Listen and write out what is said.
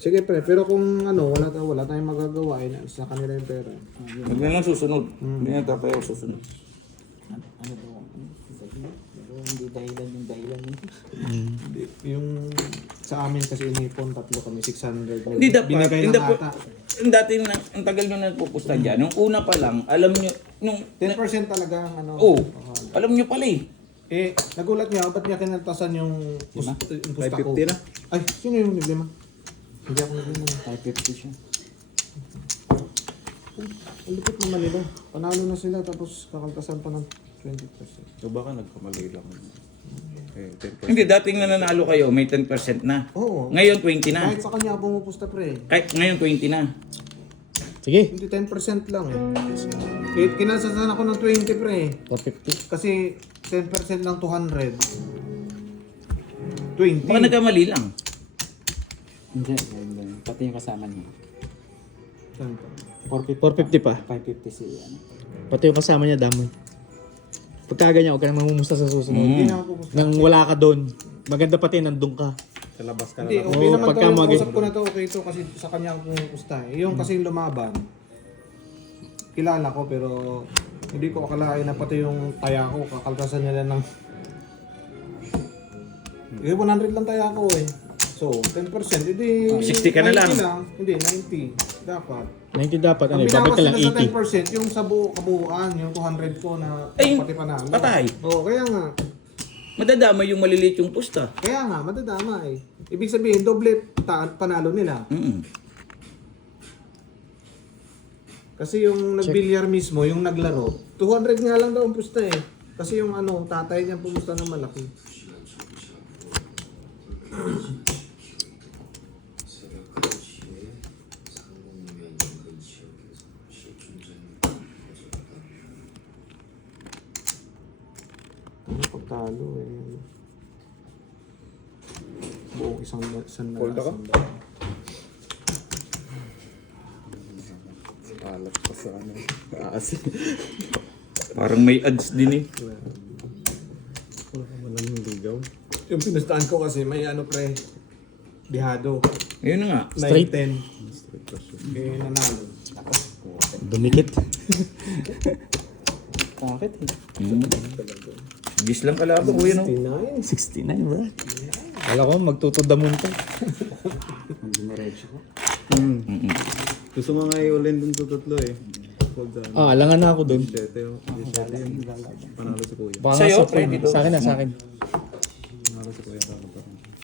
Sige pre, pero kung ano, wala tayong magagawa, eh, sa kanila yung pera. Huwag na lang susunod. Hindi na tayo susunod. Ano daw? Hindi dahilan yung dahilan. Hindi, yung sa amin kasi inipon, tatlo kami, 600. Hindi dapat. Binigay Hindi ng po. ata. Ang dati na, ang tagal nyo nagpupusta dyan. Nung una pa lang, alam nyo, nung, 10% talaga ang ano. oh, alam nyo pala eh. Eh, nagulat niya, ba't niya kinantasan yung pusta ko? 550 na? Ay, sino yung naglima? Hindi ako naglima. 550 siya. Ang lupit naman nila. Panalo na sila, tapos kakaltasan pa ng 20%. O baka nagkamali lang. Eh, 10%. Hindi, dating nananalo kayo, may 10% na. Oo. Ngayon, 20 na. Kahit sa kanya pumupusta pre. Kahit ngayon, 20 na. Sige. Hindi 10% lang eh. Kinasasan ako ng 20 pre. 450. Kasi 10% lang 200. 20. Baka nagkamali lang. Hindi. Pati yung kasama niya. Saan pa? 450 pa. 550 si ano. Pati yung kasama niya damay. Pagka ganyan, huwag ka nang mamumusta sa susunod. Hindi na ako pupusta. Nang wala ka doon. Maganda pati nandun ka. Sa labas ka na Hindi, lang. okay Oo, naman pagka to yung mag- usap ko na to, okay to kasi sa kanya ako pumupusta eh. Yung kasi lumaban, kilala ko pero hindi ko akalain na pati yung taya ko, kakaltasan nila ng 100 lang taya ko eh. So, 10%, hindi 60 ka na lang. 90 hindi, 90. Dapat. 90 dapat, ano, Ang babalik binawas ka lang nila 80. sa 10%, yung sa kabuuan, yung 200 ko na Ay, pati panalo. patay. Oo, kaya nga. Madadama yung maliliit yung pusta. Kaya nga, madadama eh. Ibig sabihin, doble panalo nila. Kasi yung nagbilyar mismo, yung naglaro, 200 nga lang daw ang pusta eh. Kasi yung ano, tatay niya pumusta ng malaki. Ano pagtalo eh. Buong isang Cold ako? Alat pa sa ano. Aasin. Parang may ads din eh. Walang ligaw. Yung pinustaan ko kasi may ano pre, bihado. Ayun na nga. Straight. 9-10. Eh, nanalo. Dumikit. Bakit eh? Gis lang kalabo, kuya no? 69, bro. Kala ko magtutudamon ka. Ang dumiretso ko. Gusto mo nga i-ulin dun sa tatlo eh. Huwag sa ano. Alangan na ako doon. 7 yung panalo si kuya. Baka Sa'yo, nga sa pre, dito. Sa akin na, sa akin. Panalo si kuya. Panalo.